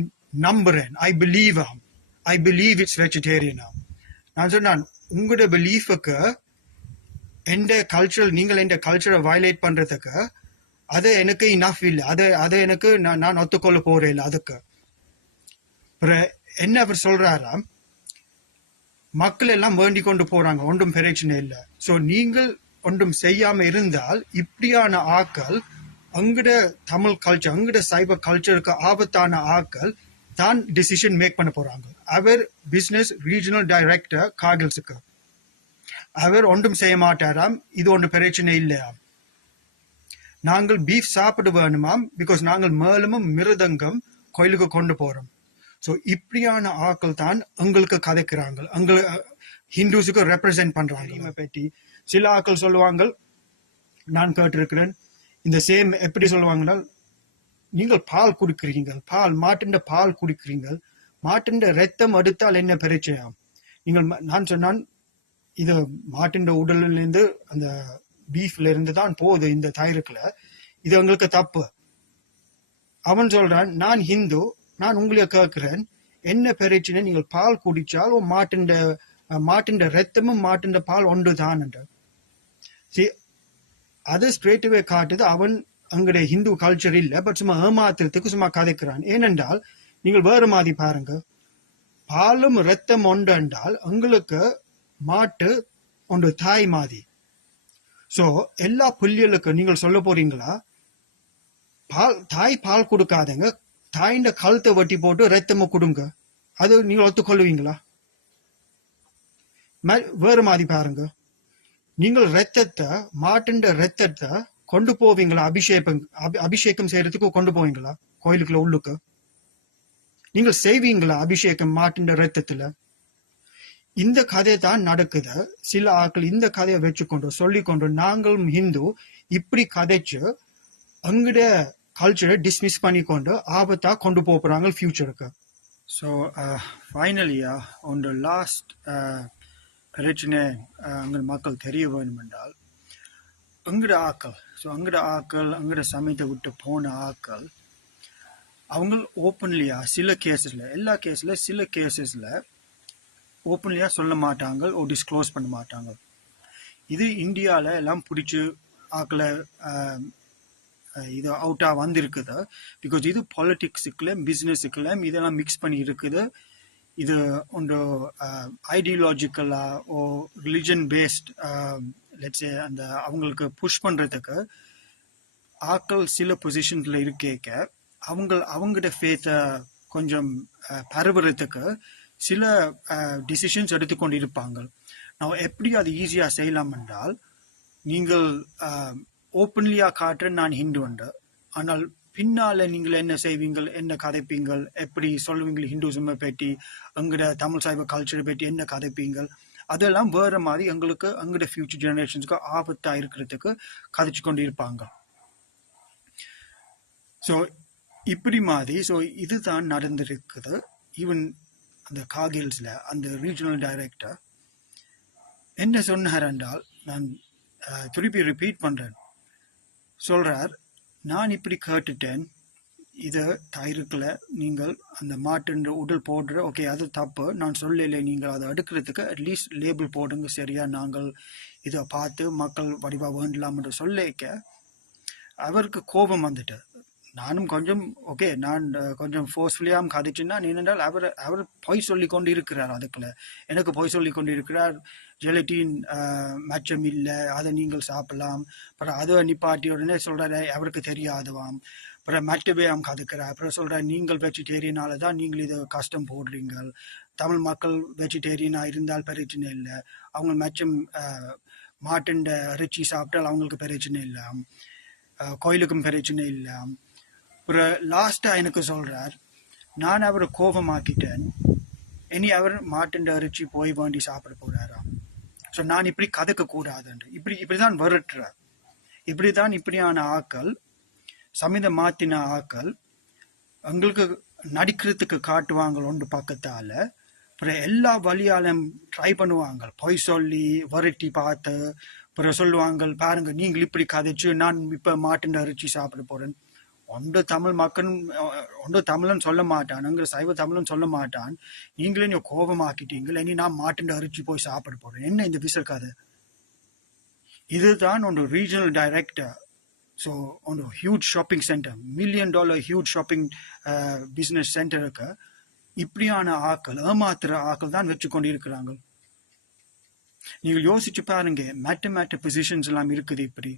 நம்புறேன், ஐ பிலீவ் இட்ஸ் வெஜிடேரியன். நான் சொன்னான், உங்களோட பிலீஃபுக்கு எந்த கல்ச்சரல், நீங்கள் எந்த கல்ச்சரை வயலேட் பண்றதுக்கு அது எனக்கு இனஃப் இல்லை, அதை எனக்கு நான் ஒத்துக்கொள்ள போறேன் இல்லை. அதுக்கு என்ன அவர் சொல்றாராம், மக்கள் எல்லாம் வேண்டி கொண்டு போறாங்க, ஒன்றும் பிரச்சனை இல்லை. ஸோ நீங்கள் ஒன்றும் செய்யாம இருந்தால் இப்படியான ஆக்கள் அங்கட தமிழ் கல்ச்சர், அங்கட சைபர் கல்ச்சருக்கு ஆபத்தான ஆக்கள் தான் டிசிஷன் மேக் பண்ண போறாங்க. அவர் பிசினஸ் ரீஜனல் டைரக்டர் காகில்ஸுக்கு, அவர் ஒன்றும் செய்ய மாட்டாராம், இது ஒன்று பிரச்சனை இல்லையா. நாங்கள் பீஃப் சாப்பிட வேணுமாம், பிகாஸ் நாங்கள் மேலமும் மிருதங்கம் கோயிலுக்கு கொண்டு போறோம். ஸோ இப்படியான ஆக்கள் தான் எங்களுக்கு கதைக்கிறாங்க, ஹிந்துஸுக்கு ரெப்ரசென்ட் பண்றாங்க. பற்றி சில ஆக்கள் சொல்லுவாங்க, நான் கேட்டிருக்கிறேன், இந்த சேம் எப்படி சொல்லுவாங்கன்னா, நீங்கள் பால் குடிக்கிறீங்க, மாட்டின் பால் குடிக்கிறீங்க, மாட்டின் ரத்தம் எடுத்தால் என்ன பிரச்சனையாம்? நான் சொன்னான், இது மாட்டின் உடலிலிருந்து அந்த பீஃப்ல இருந்து தான் போகுது இந்த தயிருக்குல, இது உங்களுக்கு தப்பு. அவன் சொல்றான், நான் ஹிந்து, நான் உங்களை கேட்கிறேன், என்ன பிரச்சனை? நீங்கள் பால் குடிச்சால் மாட்டின் ரத்தமும் மாட்டின் பால் ஒன்று தான் என்று. அது ஸ்ட்ரெயிட்வே காட்டுது அவன் அங்கடைய ஹிந்து கல்ச்சர் இல்லை, பட் சும்மா ஏமாத்துறதுக்கு சும்மா கதைக்கிறான். ஏனென்றால் நீங்கள் வேறு மாதிரி பாருங்க, பாலும் ரத்தம் ஒன்று என்றால் உங்களுக்கு மாட்டு ஒன்று தாய் மாதிரி. ஸோ எல்லா புள்ளிகளுக்கும் நீங்கள் சொல்ல போறீங்களா, தாய் பால் கொடுக்காதங்க, தாயின் கழுத்தை வட்டி போட்டு ரத்தமும் கொடுங்க, அது நீங்கள் ஒத்துக்கொள்ளுவீங்களா? வேறு மாதிரி பாருங்க, நீங்கள் ரத்தத்தை, மாட்டின் ரத்தத்தை கொண்டு போவீங்களா? அபிஷேகம் செய்யறதுக்கு கொண்டு போவீங்களா கோயிலுக்குள்ள உள்ளுக்கு? நீங்கள் செய்வீங்களா அபிஷேகம் மாட்டின் ரத்தத்துல? இந்த கதை தான் நடக்குது. சில ஆட்கள் இந்த கதையை வச்சுக்கொண்டு சொல்லிக்கொண்டு நாங்களும் ஹிந்து இப்படி கதைச்சு அங்கட கல்ச்சரை டிஸ்மிஸ் பண்ணிக்கொண்டு ஆபத்தா கொண்டு போறாங்க ஃபியூச்சருக்கு. ஸோ ஃபைனலியா ஒன்று லாஸ்ட் பிரச்சனை அங்க மக்கள் தெரிய வேண்டும் என்றால், அங்கட ஆக்கள் அங்கட சமயத்தை விட்டு போன ஆக்கள் அவங்க ஓப்பன்லியா சில கேசஸ்ல, எல்லா கேஸ்ல சில கேசஸ்ல ஓப்பன்லியா சொல்ல மாட்டாங்க, டிஸ்க்ளோஸ் பண்ண மாட்டாங்க. இது இந்தியாவில் எல்லாம் பிடிச்சி ஆக்களை இது அவுட்டா வந்திருக்குது. பிகாஸ் இது பாலிட்டிக்ஸுக்குள்ள பிஸ்னஸுக்குள்ள இதெல்லாம் மிக்ஸ் பண்ணி இருக்குது. இது ஒன்று ஐடியாலஜிக்கலா ஓ ரிலிஜன் பேஸ்ட் லெட்ஸே அந்த அவங்களுக்கு புஷ் பண்றதுக்கு ஆக்கள் சில பொசிஷன்ல இருக்கேக்க அவங்களோட ஃபேத்தை கொஞ்சம் பரவுறதுக்கு சில டிசிஷன்ஸ் எடுத்துக்கொண்டு இருப்பாங்க. நான் எப்படி அது ஈஸியா செய்யலாம் என்றால், நீங்கள் ஓப்பன்லியா காட்டுற நான் ஹிந்து உண்டு, ஆனால் பின்னால நீங்கள் என்ன செய்வீங்கள், என்ன கதைப்பீங்கள், எப்படி சொல்லுவீங்கள் ஹிந்துசமை பற்றி, எங்கட தமிழ் சைவ கல்ச்சரை பற்றி என்ன கதைப்பீங்கள், அதெல்லாம் வேற மாதிரி எங்களுக்கு எங்கட ஃபியூச்சர் ஜெனரேஷன்ஸ்க்கு ஆபத்தா இருக்கிறதுக்கு கதைச்சு கொண்டு இருப்பாங்க. ஸோ இப்படி மாதிரி ஸோ இதுதான் நடந்திருக்குது. ஈவன் அந்த காகில்ஸ்ல அந்த ரீஜனல் டைரக்டர் என்ன சொன்னார் என்றால், நான் திருப்பி ரிப்பீட் பண்றேன், சொல்றார், நான் இப்படி கேட்டுட்டேன், இது தயிருக்குல நீங்கள் அந்த மாட்டின் உடல் போடுற, ஓகே அது தப்பு, நான் சொல்லலை, நீங்கள் அதை எடுக்கிறதுக்கு அட்லீஸ்ட் லேபிள் போடுங்க, சரியா, நாங்கள் இதை பார்த்து மக்கள் வடிவா வேண்டலாம் என்று சொல்லிக்க அவருக்கு கோபம் வந்துட்டு. நானும் கொஞ்சம் ஓகே, நான் கொஞ்சம் ஃபோர்ஸ்ஃபுல்லியாக கதைச்சுன்னா, ஏனென்றால் அவர் பொய் சொல்லி கொண்டு இருக்கிறார், அதுக்குள்ள எனக்கு பொய் சொல்லி கொண்டு இருக்கிறார், ஜெலட்டின் மச்சம் இல்லை, அதை நீங்கள் சாப்பிடலாம், அப்புறம் அதை நிப்பாட்டி உடனே சொல்றாரு அவருக்கு தெரியாதுவாம், அப்புறம் மற்றவே அவங்க கதைக்கிறார். அப்புறம் சொல்கிறேன், நீங்கள் வெஜிடேரியனால தான் நீங்கள் இது கஷ்டம் போடுறீங்க. தமிழ் மக்கள் வெஜிடேரியனாக இருந்தால் பிரச்சனை இல்லை. அவங்க மச்சம் மாட்டின் இறைச்சி சாப்பிட்டால் அவங்களுக்கு பிரச்சனை இல்லை, கோயிலுக்கும் பிரச்சனை இல்லை. அப்புறம் லாஸ்ட்டாக எனக்கு சொல்கிறார், நான் அவரை கோபமாக்கிட்டேன், இனி அவர் மாட்டின் இறைச்சி போய் வேண்டி சாப்பிட போகிறாராம். ஸோ நான் இப்படி கதைக்க கூடாதுன்று இப்படிதான் வருட்டுறார். இப்படிதான் இப்படியான ஆக்கள் சமித மாத்தின ஆக்கள் எங்களுக்கு நடிக்கிறதுக்கு காட்டுவாங்க ஒன்று பக்கத்தால். அப்புறம் எல்லா வழியாலும் ட்ரை பண்ணுவாங்க, பொய் சொல்லி வரட்டி பார்த்து. அப்புறம் சொல்லுவாங்க, பாருங்க நீங்கள் இப்படி கதைச்சு நான் இப்போ மாட்டின் இறைச்சி சாப்பிட போகிறேன். ஒன்று தமிழ் மக்களும் ஒன்று தமிழன் சொல்ல மாட்டான், அங்கே சைவ தமிழன் சொல்ல மாட்டான், நீங்களே நீ கோபமாக்கிட்டீங்களே, இனி நான் மாட்டின் அரிச்சு போய் சாப்பிட போறேன். என்ன இந்த விசல் கதை? இதுதான் ஒன்று ரீஜனல் டைரக்டர். ஸோ ஒன்று huge shopping centre, $1 million huge shopping business சென்டருக்கு இப்படியான ஆக்கள், ஏமாத்துற ஆக்கள் தான் வச்சு கொண்டு இருக்கிறாங்க. நீங்கள் யோசிச்சு பாருங்க, மேட்ட பொசிஷன்ஸ் எல்லாம் இருக்குது இப்படி.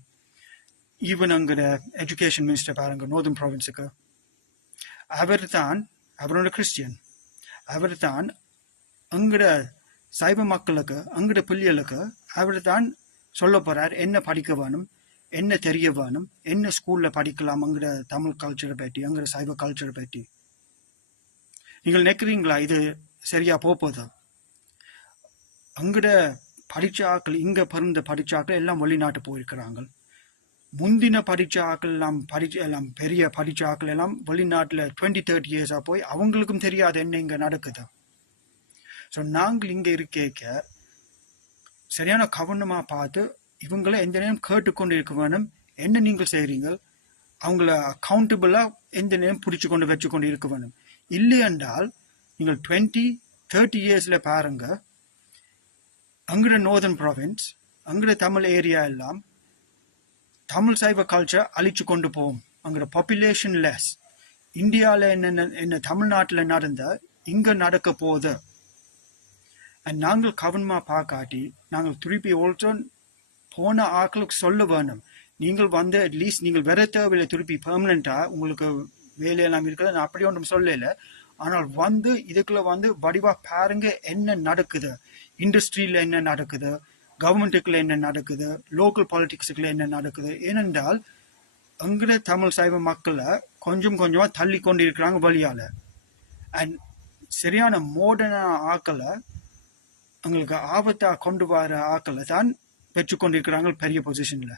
ஈவன் அங்கே எஜுகேஷன் மினிஸ்டர் பாருங்க, நார்தர்ன் ப்ராவின்ஸுக்கு, அவரோட கிறிஸ்டியன், அவர் தான் அங்கட சைவ மக்களுக்கு, அங்கட பிள்ளைகளுக்கு அவர் தான் சொல்ல போறார் என்ன படிக்க வேணும், என்ன தெரிய வேணும், என்ன ஸ்கூல்ல படிக்கலாம், அங்கட தமிழ் கல்ச்சரை பற்றி, அங்கட சைவ கல்ச்சரை பற்றி. நீங்கள் நினைக்கிறீங்களா இது சரியா போகுது? அங்கட படிச்ச ஆக்கள், இங்க பிறந்த படிச்ச ஆக்கள் எல்லாம் வெளிநாட்டு போயிருக்கிறாங்க. முந்தின படிச்ச ஆக்கள் எல்லாம் பெரிய படிச்ச ஆக்கள் எல்லாம் வெளிநாட்டில் 20-30 இயர்ஸா போய் அவங்களுக்கும் தெரியாது என்ன இங்க நடக்குது. ஸோ நாங்கள் இங்க இருக்க சரியான கவனமா பார்த்து இவங்களை எந்த நேரம் கேட்டுக்கொண்டு இருக்க வேணும். என்ன நீங்கள் செய்றீங்க, அவங்கள அக்கௌண்டபிளா எந்த நேரம் பிடிச்சு கொண்டு வச்சு கொண்டு இருக்க வேணும். இல்லை என்றால் நீங்கள் 20-30 இயர்ஸ்ல பாருங்க, அங்கட நார்தர்ன் ப்ராவின்ஸ், அங்கட தமிழ் ஏரியா எல்லாம் தமிழ் சைவ கல்ச்சர் அழிச்சு கொண்டு போகும். அங்கே பாப்புலேஷன் லெஸ். இந்தியாவில் என்ன தமிழ்நாட்டில் நடந்த இங்க நடக்க போகுது. நாங்கள் கவனமாக பார்க்காட்டி நாங்கள் திருப்பி ஆல்சோ போன ஆக்களுக்கு சொல்ல வேணும், நீங்கள் வந்து அட்லீஸ்ட் நீங்கள் வேற தேவையில்லை, திருப்பி பெர்மனண்டா உங்களுக்கு வேலையெல்லாம் இருக்குது, நான் அப்படி ஒன்றும் சொல்லலை. ஆனால் வந்து இதுக்குள்ள வந்து வடிவா பாருங்க என்ன நடக்குது, இண்டஸ்ட்ரியில என்ன நடக்குது, கவர்மெண்ட்டுக்குள்ள என்ன நடக்குது, லோக்கல் பாலிடிக்ஸுக்குள்ள என்ன நடக்குது. ஏனென்றால் அங்கே தமிழ் சைவ மக்களை கொஞ்சம் கொஞ்சமா தள்ளி கொண்டு இருக்கிறாங்க வழியால. அண்ட் சரியான மாடர்னான ஆக்களை, அவங்களுக்கு ஆபத்தா கொண்டு வர ஆக்களை தான் வச்சு கொண்டிருக்கிறாங்க பெரிய பொசிஷன்ல.